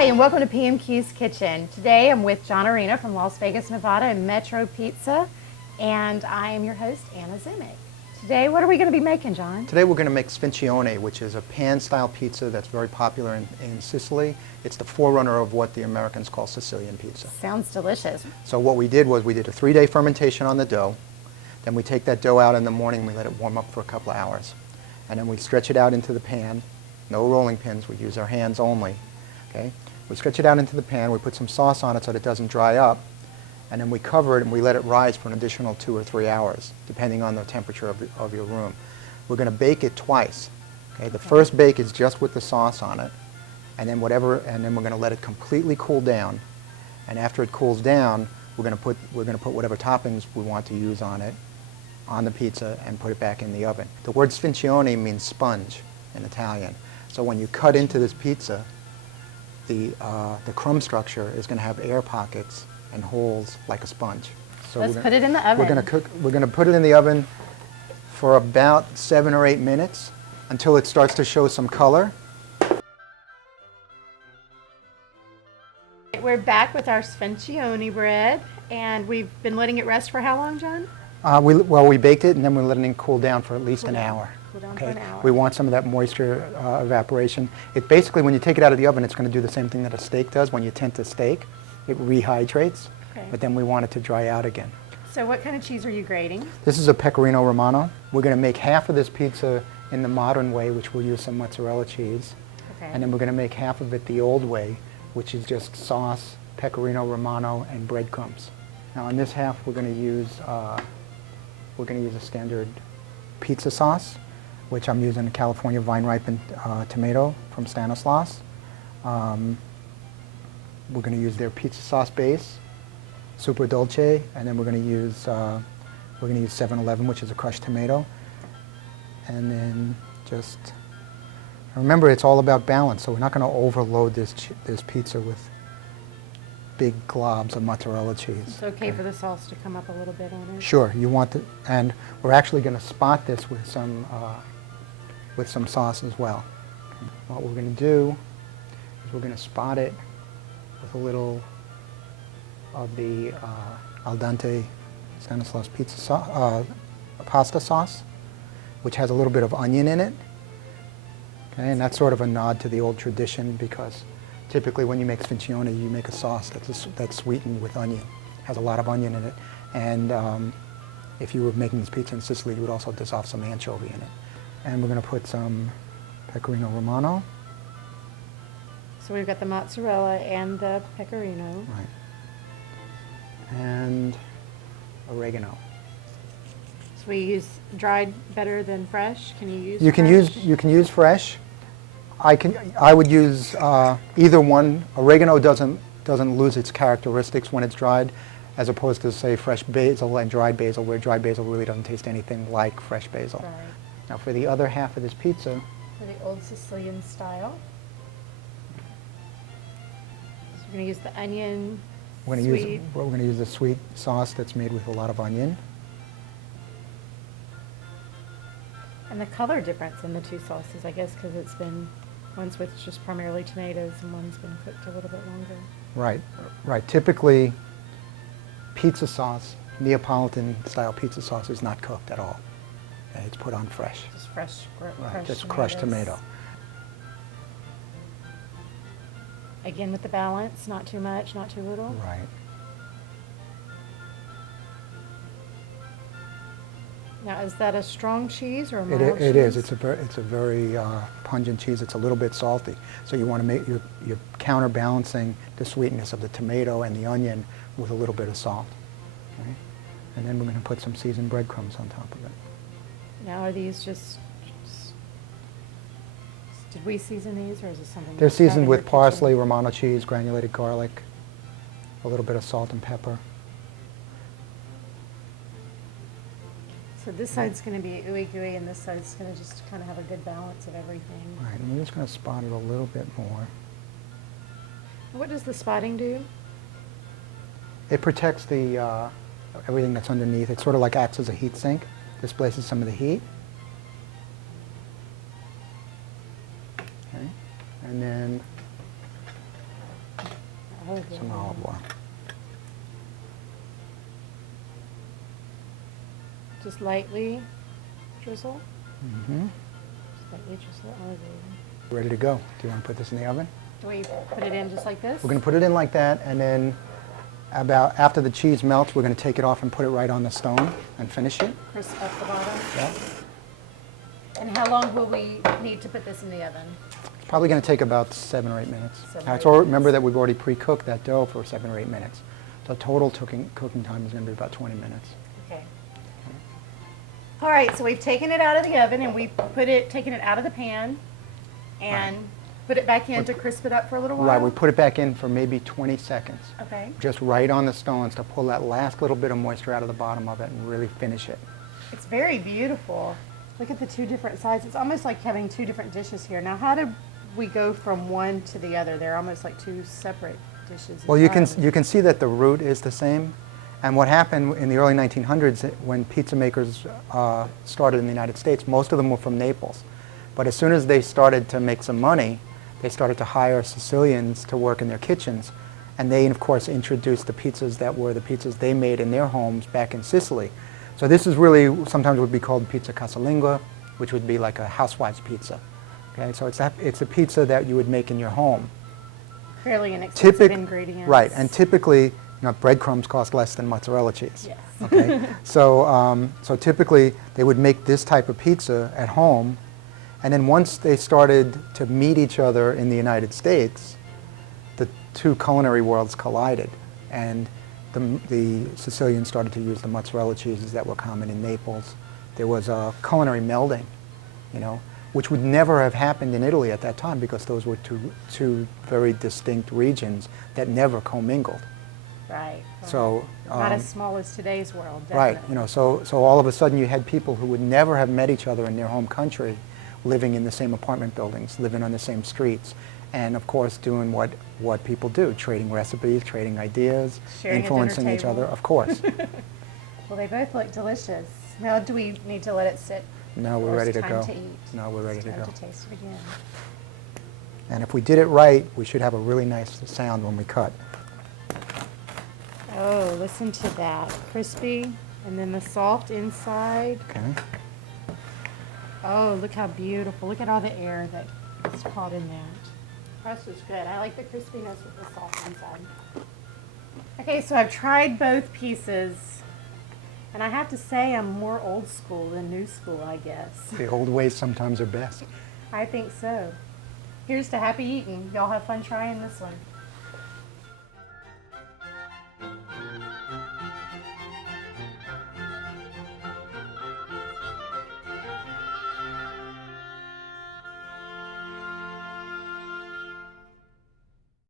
Hi, and welcome to PMQ's Kitchen. Today I'm with John Arena from Las Vegas, Nevada and Metro Pizza, and I am your host, Anna Zimick. Today, what are we going to be making, John? Today we're going to make Sfincione, which is a pan-style pizza that's very popular in Sicily. It's the forerunner of what the Americans call Sicilian pizza. Sounds delicious. So what we did was we did a 3-day fermentation on the dough. Then we take that dough out in the morning, we let it warm up for a couple of hours. And then we stretch it out into the pan. No rolling pins, we use our hands only. Okay? We stretch it out into the pan, we put some sauce on it so that it doesn't dry up, and then we cover it and we let it rise for an additional 2 or 3 hours, depending on the temperature of your room. We're going to bake it twice. Okay? The first bake is just with the sauce on it, and then we're going to let it completely cool down. And after it cools down, we're going to put whatever toppings we want to use on it, on the pizza, and put it back in the oven. The word Sfincione means sponge in Italian. So when you cut into this pizza, the crumb structure is going to have air pockets and holes like a sponge. So Let's put it in the oven. We're going to put it in the oven for about 7 or 8 minutes until it starts to show some color. We're back with our Sfincione bread, and we've been letting it rest for how long, John? We baked it and then we're letting it cool down for at least an hour. Cool down for an hour. We want some of that moisture evaporation. It basically, when you take it out of the oven, it's going to do the same thing that a steak does. When you tint a steak, it rehydrates, but then we want it to dry out again. So what kind of cheese are you grating? This is a Pecorino Romano. We're going to make half of this pizza in the modern way, which will use some mozzarella cheese. Okay. And then we're going to make half of it the old way, which is just sauce, Pecorino Romano, and breadcrumbs. Now on this half, we're going to use a standard pizza sauce, which I'm using a California vine-ripened tomato from Stanislaus. We're going to use their pizza sauce base, super dolce, and then we're going to use 7-Eleven, which is a crushed tomato. And then just remember, it's all about balance, so we're not going to overload this pizza with big globs of mozzarella cheese. It's okay for the sauce to come up a little bit on it? Sure, you want to, and we're actually going to spot this with some sauce as well. What we're going to do is we're going to spot it with a little of the al dente Stanislaus pasta sauce, which has a little bit of onion in it. Okay, and that's sort of a nod to the old tradition, because typically when you make Sfincione, you make a sauce that's sweetened with onion. It has a lot of onion in it. And if you were making this pizza in Sicily, you would also dissolve some anchovy in it. And we're going to put some Pecorino Romano. So we've got the mozzarella and the pecorino. Right. And oregano. So we use dried better than fresh? Can you use fresh? You can use fresh. I would use either one. Oregano doesn't lose its characteristics when it's dried, as opposed to, say, fresh basil and dried basil, where dried basil really doesn't taste anything like fresh basil. Right. Now for the other half of this pizza, For the old Sicilian style. So we're going to use the onion, we're going to use a sweet sauce that's made with a lot of onion. and the color difference in the two sauces, I guess, because one's with just primarily tomatoes and one's been cooked a little bit longer. Right, right. Typically, pizza sauce, Neapolitan-style pizza sauce, is not cooked at all. It's put on fresh. Just fresh, right, just crushed tomato. Again, with the balance, not too much, not too little. Right. Now, is that a strong cheese or a mild cheese? It is. It's a very pungent cheese. It's a little bit salty. So you want to make you're counterbalancing the sweetness of the tomato and the onion with a little bit of salt. Okay? And then we're going to put some seasoned breadcrumbs on top of it. Now, are these just did we season these, or is this something? They're seasoned with parsley, Romano cheese, granulated garlic, a little bit of salt and pepper. So this side's going to be ooey gooey, and this side's going to just kind of have a good balance of everything. Right, and we're just going to spot it a little bit more. What does the spotting do? It protects the everything that's underneath. It sort of like acts as a heat sink, displaces some of the heat. Okay, and then olive oil. Some olive oil. Just lightly drizzle. Mm-hmm. Just lightly drizzle olive oil. Ready to go. Do you want to put this in the oven? Do we put it in just like this? We're going to put it in like that, and then about after the cheese melts, we're going to take it off and put it right on the stone and finish it. Crisp up the bottom. Yeah. And how long will we need to put this in the oven? It's probably going to take about 7 or 8 minutes. 7 Now, or 8 minutes. remember that we've already pre-cooked that dough for 7 or 8 minutes. So total cooking time is going to be about 20 minutes. Okay. All right, so we've taken it out of the oven and we've taken it out of the pan and put it back in to crisp it up for a little while. Right, we put it back in for maybe 20 seconds. Okay. Just right on the stones to pull that last little bit of moisture out of the bottom of it and really finish it. It's very beautiful. Look at the two different sides. It's almost like having two different dishes here. Now, how did we go from one to the other? They're almost like two separate dishes. Well, you can see that the root is the same. And what happened in the early 1900s when pizza makers started in the United States, most of them were from Naples. But as soon as they started to make some money, they started to hire Sicilians to work in their kitchens. And they, of course, introduced the pizzas that were the pizzas they made in their homes back in Sicily. So this is really, sometimes would be called pizza casalinga, which would be like a housewife's pizza. Okay, so it's a pizza that you would make in your home. Fairly inexpensive ingredients. Right, and typically, breadcrumbs cost less than mozzarella cheese. Yes. Okay, so typically they would make this type of pizza at home, and then once they started to meet each other in the United States, the two culinary worlds collided, and the Sicilians started to use the mozzarella cheeses that were common in Naples. There was a culinary melding, which would never have happened in Italy at that time because those were two very distinct regions that never commingled. Right. So not as small as today's world. Definitely. Right. So all of a sudden you had people who would never have met each other in their home country, living in the same apartment buildings, living on the same streets, and of course doing what people do, trading recipes, trading ideas, Sharing influencing each other, of course. Well, they both look delicious. Now, do we need to let it sit? No, we're ready to go. Time to eat. No, we're ready to go. Time to taste it again. And if we did it right, we should have a really nice sound when we cut. Oh, listen to that. Crispy, and then the soft inside. Okay. Oh, look how beautiful. Look at all the air that's caught in that. Crust is good. I like the crispiness with the soft inside. Okay, so I've tried both pieces, and I have to say I'm more old school than new school, I guess. The old ways sometimes are best. I think so. Here's to happy eating. Y'all have fun trying this one.